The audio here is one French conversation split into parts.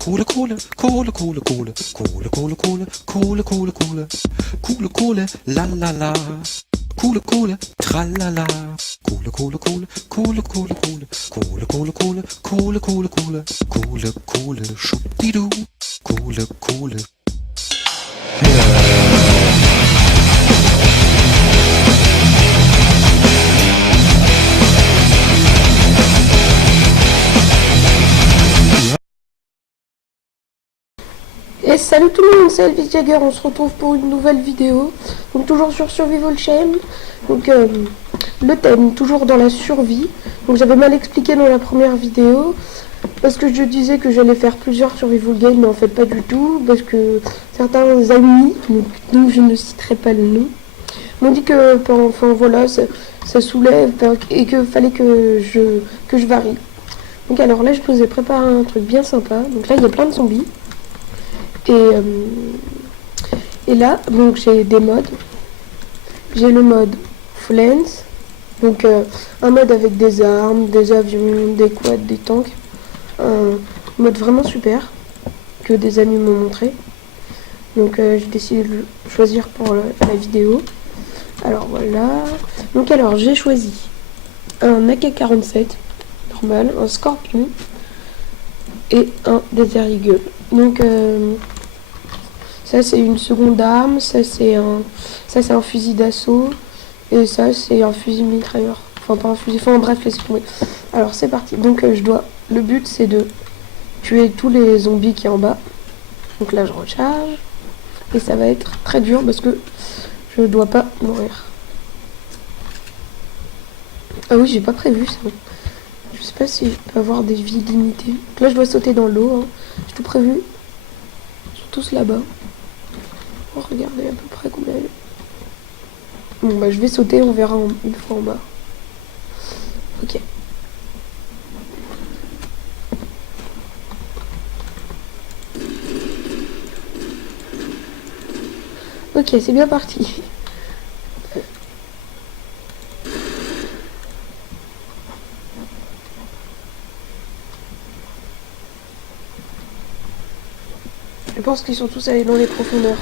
Kohle, Kohle, Kohle, Kohle, Kohle, Kohle, Kohle, Kohle, Kohle, Kohle, Kohle, Kohle, Kohle, la la la, Kohle, Kohle, tralala, Kohle, Kohle, Kohle, Kohle, Kohle, Kohle, Kohle, Kohle, Kohle, Kohle, Kohle, Kohle, Kohle, Kohle, Schubdidu, Kohle, Kohle. Et salut tout le monde, c'est Elvis Jagger, on se retrouve pour une nouvelle vidéo, donc toujours sur Survival Chain, donc le thème, toujours dans la survie, donc j'avais mal expliqué dans la première vidéo, parce que je disais que j'allais faire plusieurs Survival Games, mais en fait pas du tout, parce que certains amis, dont je ne citerai pas le nom, m'ont dit que, enfin voilà, ça soulève, et que fallait que je varie. Donc alors là je vous ai préparé un truc bien sympa, donc là il y a plein de zombies. Et là, donc j'ai des modes. J'ai le mode Flens, donc un mode avec des armes, des avions, des quads, des tanks. Un mode vraiment super que des amis m'ont montré. Donc j'ai décidé de le choisir pour la vidéo. Alors voilà. Donc alors j'ai choisi un AK-47 normal, un Scorpion et un Desert Eagle. Donc ça c'est une seconde arme, ça c'est un fusil d'assaut et ça c'est un fusil mitrailleur. Enfin pas un fusil, enfin bref laissez tomber. Alors c'est parti. Donc le but c'est de tuer tous les zombies qui est en bas. Donc là je recharge et ça va être très dur parce que je dois pas mourir. Ah oui, j'ai pas prévu ça. Je sais pas si je peux avoir des vies limitées. Donc là je dois sauter dans l'eau, hein. J'ai tout prévu. Ils sont tous là-bas. Oh, regardez à peu près combien elle est. Bon bah je vais sauter, on verra une fois en bas. Ok. Ok, c'est bien parti. Je pense qu'ils sont tous allés dans les profondeurs.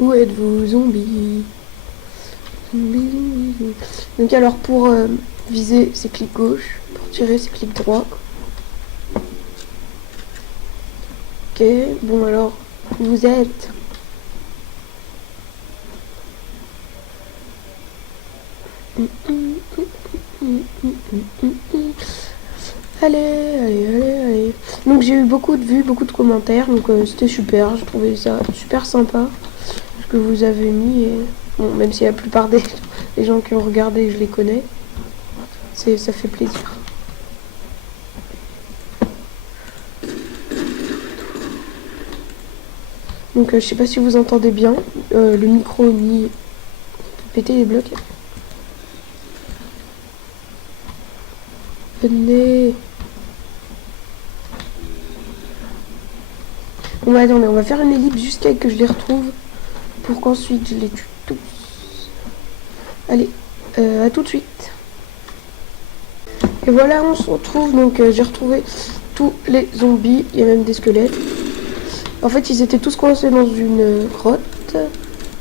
Où êtes-vous, zombies? Zombies, zombies, zombies. Donc alors pour viser, c'est clic gauche. Pour tirer, c'est clic droit. Ok, bon alors, vous êtes... Allez, allez, allez, allez. Donc j'ai eu beaucoup de vues, beaucoup de commentaires, donc c'était super, je trouvais ça super sympa. Ce que vous avez mis, et... bon, même si la plupart des gens qui ont regardé, je les connais, ça fait plaisir. Donc je sais pas si vous entendez bien, le micro ni péter les blocs. Venez. Bon bah attendez, on va faire une ellipse jusqu'à ce que je les retrouve pour qu'ensuite je les tue tous. Allez, à tout de suite. Et voilà, on se retrouve, donc j'ai retrouvé tous les zombies, il y a même des squelettes. En fait, ils étaient tous coincés dans une grotte,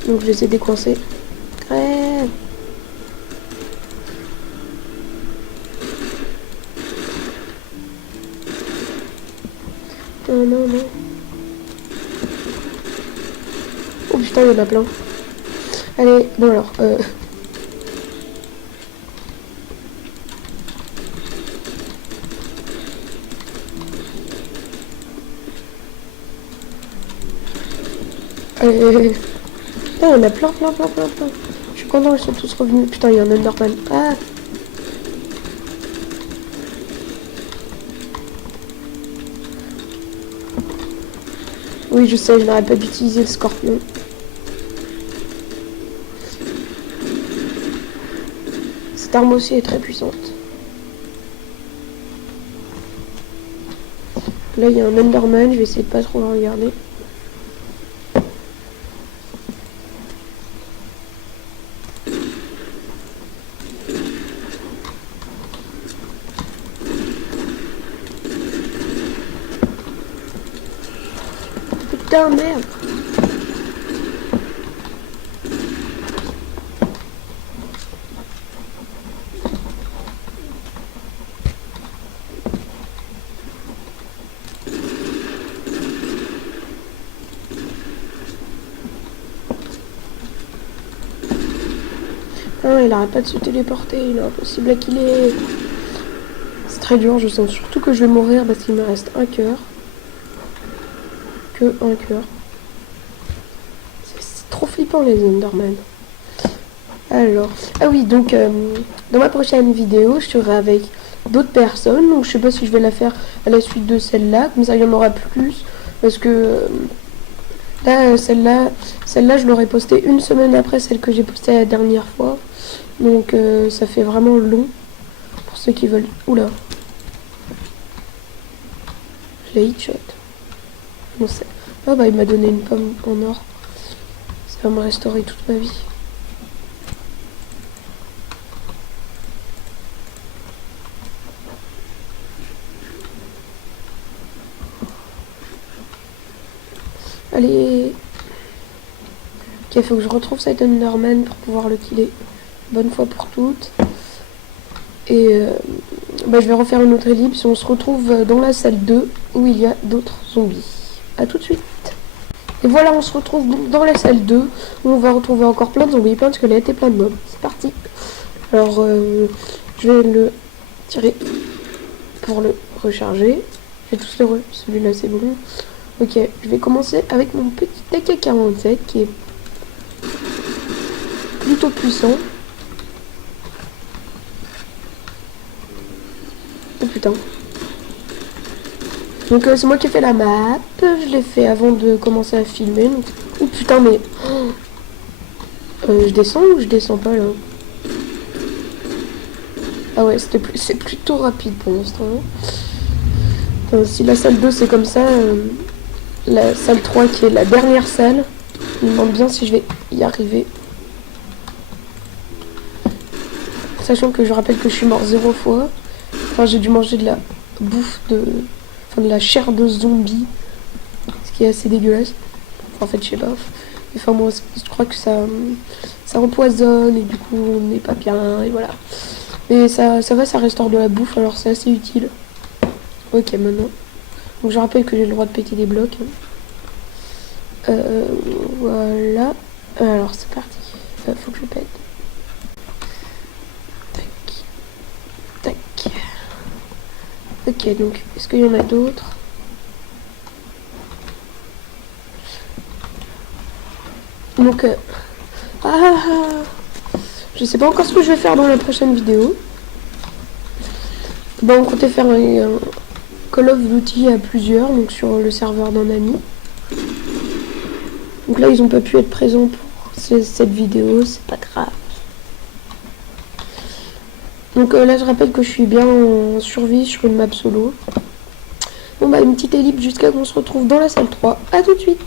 donc je les ai décoincés. Crève. Non, non, non. Oh putain, il y en a plein. Allez, bon alors, allez. Putain, il y en a plein, plein, plein, plein, plein. Je suis content, ils sont tous revenus. Putain, il y en a normal. Ah. Oui, je sais, je n'arrête pas d'utiliser le scorpion. Cette arme aussi est très puissante. Là, il y a un Enderman, je vais essayer de pas trop le regarder. Putain, merde! Ah, il arrête pas de se téléporter, il est impossible à killer. C'est très dur, je sens surtout que je vais mourir parce qu'il me reste un cœur. Que un cœur. C'est trop flippant les Enderman. Alors, ah oui, donc dans ma prochaine vidéo, je serai avec d'autres personnes. Donc je sais pas si je vais la faire à la suite de celle-là, comme ça il y en aura plus. Parce que là, celle-là, je l'aurais postée une semaine après celle que j'ai postée la dernière fois. Donc ça fait vraiment long pour ceux qui veulent. Oula. Je l'ai headshot. Bon, ah bah il m'a donné une pomme en or. Ça va me restaurer toute ma vie. Allez. Ok, faut que je retrouve cet Enderman pour pouvoir le killer. Bonne fois pour toutes. Et bah, je vais refaire une autre ellipse. On se retrouve dans la salle 2 où il y a d'autres zombies. A tout de suite. Et voilà, on se retrouve donc dans la salle 2 où on va retrouver encore plein de zombies, plein de squelettes et plein de mobs. C'est parti. Alors, je vais le tirer pour le recharger. Je vais tous les celui-là c'est bon. Ok, je vais commencer avec mon petit AK-47 qui est plutôt puissant. Oh putain. Donc c'est moi qui ai fait la map. Je l'ai fait avant de commencer à filmer. Donc... Oh putain mais... je descends ou je descends pas là? Ah ouais, c'est plutôt rapide pour l'instant. Si la salle 2 c'est comme ça, la salle 3 qui est la dernière salle, je me demande bien si je vais y arriver. Sachant que je rappelle que je suis mort 0 fois. Enfin, j'ai dû manger de la bouffe de la chair de zombie, ce qui est assez dégueulasse. Enfin, en fait, je sais pas. Enfin, moi, je crois que ça empoisonne et du coup, on n'est pas bien et voilà. Mais ça va, ça restaure de la bouffe, alors c'est assez utile. Ok, maintenant. Donc, je rappelle que j'ai le droit de péter des blocs. Voilà. Alors, c'est parti. Faut que je pète. Tac. Tac. Ok, donc, est-ce qu'il y en a d'autres? Donc, je sais pas encore ce que je vais faire dans la prochaine vidéo. Bah, on comptait faire un Call of Duty à plusieurs, donc sur le serveur d'un ami. Donc là, ils ont pas pu être présents pour cette vidéo, c'est pas grave. Donc là, je rappelle que je suis bien en survie sur une map solo. Bon bah, une petite ellipse jusqu'à qu'on se retrouve dans la salle 3. A tout de suite.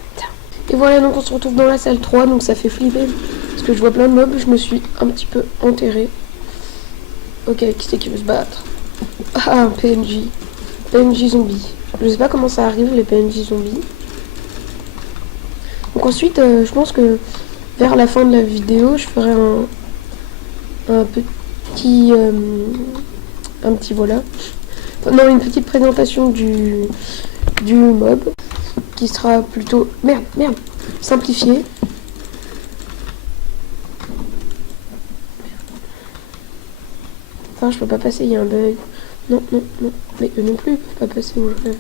Et voilà, donc on se retrouve dans la salle 3, donc ça fait flipper. Parce que je vois plein de mobs, je me suis un petit peu enterré. Ok, qui c'est qui veut se battre? Ah, un PNJ. PNJ zombie. Je sais pas comment ça arrive, les PNJ zombies. Donc ensuite, je pense que vers la fin de la vidéo, je ferai un petit voilà. Enfin, non, une petite présentation du mob qui sera plutôt merde simplifié. Enfin, je peux pas passer, il y a un bug. Non, mais eux non plus ils peuvent pas passer où je rêve.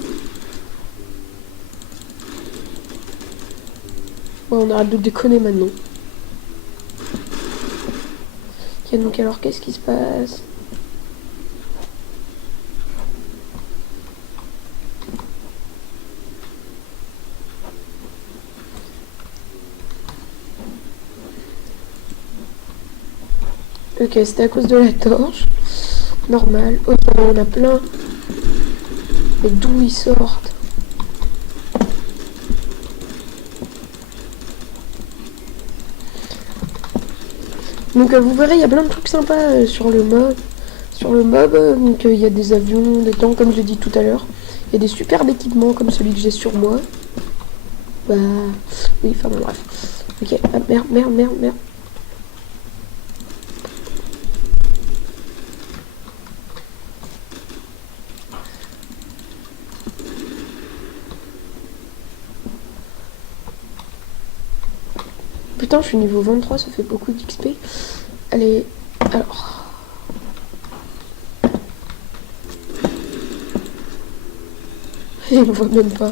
Ouais, on arrête de déconner maintenant. Ok, donc alors qu'est-ce qui se passe? Ok, c'était à cause de la torche. Normal. Ok, on a plein. Mais d'où ils sortent? Donc vous verrez, il y a plein de trucs sympas sur le mob. Donc il y a des avions, des tanks comme j'ai dit tout à l'heure. Il y a des superbes équipements comme celui que j'ai sur moi. Bah oui, enfin bon, bref. Ok, ah, merde. Putain, je suis niveau 23, ça fait beaucoup d'XP. Allez, alors. Il me voit même pas.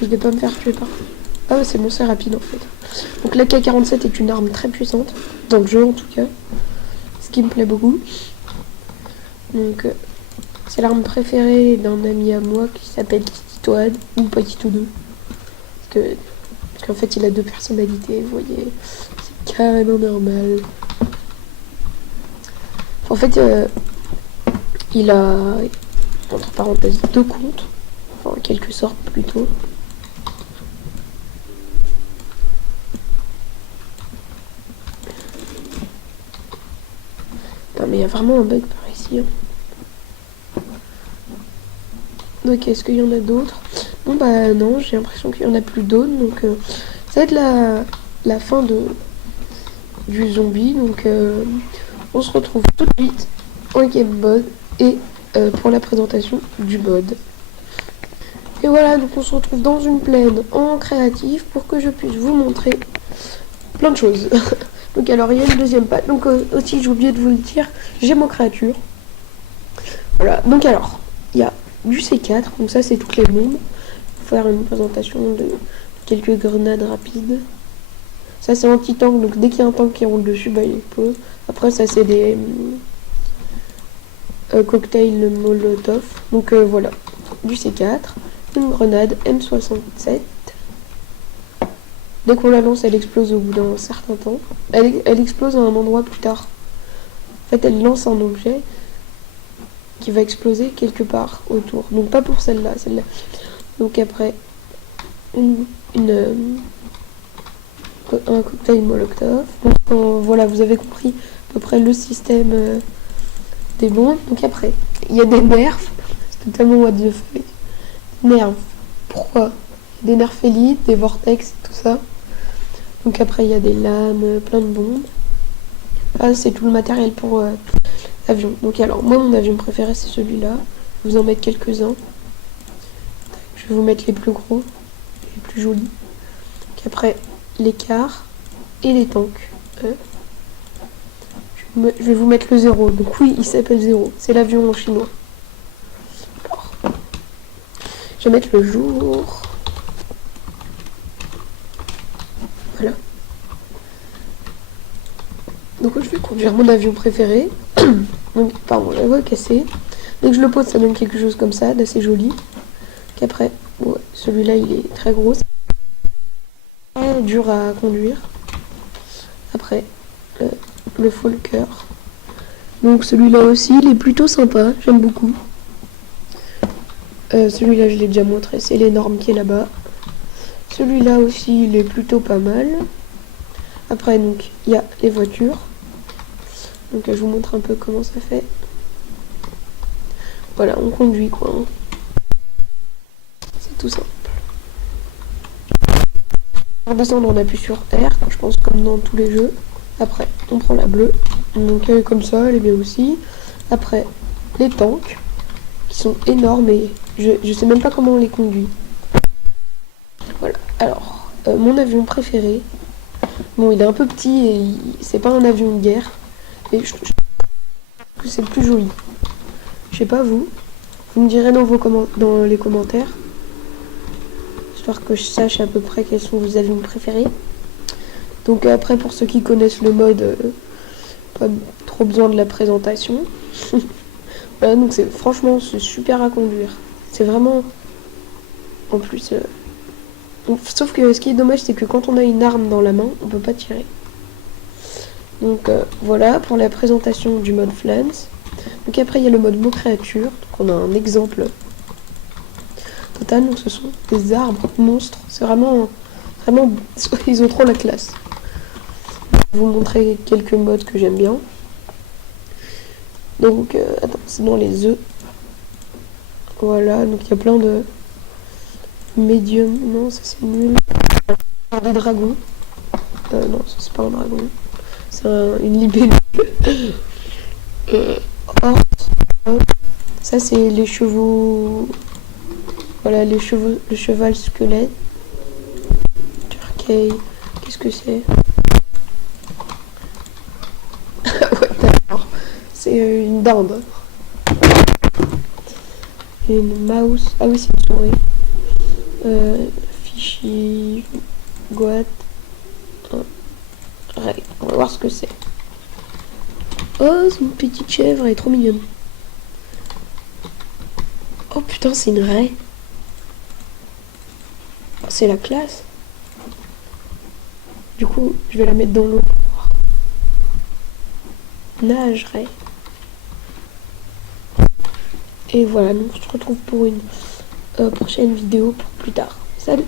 Je vais pas me faire tuer par... Ah ouais, c'est bon, c'est rapide en fait. Donc la K-47 est une arme très puissante, dans le jeu en tout cas. Ce qui me plaît beaucoup. Donc c'est l'arme préférée d'un ami à moi qui s'appelle Kititoad, ou pas Kito2. Parce qu'en fait il a deux personnalités, vous voyez. C'est carrément normal. En fait il a, entre parenthèses, deux comptes. Enfin en quelque sorte plutôt. Mais il y a vraiment un bug par ici. Ok, est-ce qu'il y en a d'autres? Bon bah non, j'ai l'impression qu'il y en a plus d'autres. Donc ça va être la fin du zombie. Donc on se retrouve tout de suite en game mode et pour la présentation du mode. Et voilà, donc on se retrouve dans une plaine en créatif pour que je puisse vous montrer plein de choses. Donc alors il y a une deuxième patte. Donc aussi j'ai oublié de vous le dire, j'ai mon créature. Voilà, donc alors il y a du C4, donc ça c'est toutes les bombes. Faire une présentation de quelques grenades rapides. Ça c'est anti-tank, donc dès qu'il y a un tank qui roule dessus, bah il explose. Après ça c'est des cocktails molotov. Donc voilà, du C4, une grenade M67. Dès qu'on la lance, elle explose au bout d'un certain temps. Elle explose à un endroit plus tard. En fait, elle lance un objet qui va exploser quelque part autour. Donc pas pour celle-là. Donc après, un cocktail molotov. Donc voilà, vous avez compris à peu près le système des bombes. Donc après, il y a des nerfs. C'est totalement what the fuck. Nerfs. Pourquoi? Des nerfs élites, des vortex, tout ça. Donc après il y a des lames, plein de bombes. Ah, c'est tout le matériel pour l'avion. Donc alors moi mon avion préféré c'est celui-là. Je vais vous en mettre quelques-uns. Je vais vous mettre les plus gros, les plus jolis. Donc après les cars et les tanks. Je vais vous mettre le 0. Donc oui, il s'appelle 0. C'est l'avion en chinois. Alors, je vais mettre le jour. Voilà. Donc je vais conduire mon avion préféré. Donc, pardon, la voie est cassée. Dès que je le pose, ça donne quelque chose comme ça, d'assez joli. Qu'après, ouais, celui-là, il est très gros. C'est dur à conduire. Après, le Falker. Donc celui-là aussi, il est plutôt sympa. J'aime beaucoup. Celui-là, je l'ai déjà montré. C'est l'énorme qui est là-bas. Celui-là aussi, il est plutôt pas mal. Après, donc, il y a les voitures. Donc, je vous montre un peu comment ça fait. Voilà, on conduit, quoi. C'est tout simple. Pour descendre, on appuie sur R, je pense comme dans tous les jeux. Après, on prend la bleue. Donc, elle est comme ça, elle est bien aussi. Après, les tanks, qui sont énormes et je sais même pas comment on les conduit. Voilà, alors, mon avion préféré. Bon, il est un peu petit et c'est pas un avion de guerre. Et je trouve que c'est le plus joli. Je sais pas vous. Vous me direz dans les commentaires. Histoire que je sache à peu près quels sont vos avions préférés. Donc après, pour ceux qui connaissent le mode, pas trop besoin de la présentation. Voilà, donc franchement, c'est super à conduire. C'est vraiment... En plus... sauf que ce qui est dommage, c'est que quand on a une arme dans la main, on peut pas tirer. Donc voilà pour la présentation du mode Flans. Donc après il y a le mode mot créature. Donc on a un exemple montagnes, donc ce sont des arbres monstres. C'est vraiment, vraiment, ils ont trop la classe. Je vais vous montrer quelques modes que j'aime bien. Donc, attends, c'est dans les œufs. Voilà, donc il y a plein de médium. Non, ça c'est nul. Des dragons. Non, ça c'est pas un dragon. C'est une libellule. Horse. Hop. Ça c'est les chevaux. Voilà, les chevaux, le cheval squelette. Turkey. Qu'est-ce que c'est? Ouais, d'accord. C'est une dinde. Une mouse. Ah oui, c'est une souris. Fichi. Goat. Ouais, on va voir ce que c'est. Oh, c'est une petite chèvre, elle est trop mignonne. Oh putain, c'est une raie. Oh, c'est la classe. Du coup, je vais la mettre dans l'eau. Nage, raie. Et voilà, donc on se retrouve pour une prochaine vidéo pour plus tard. Salut!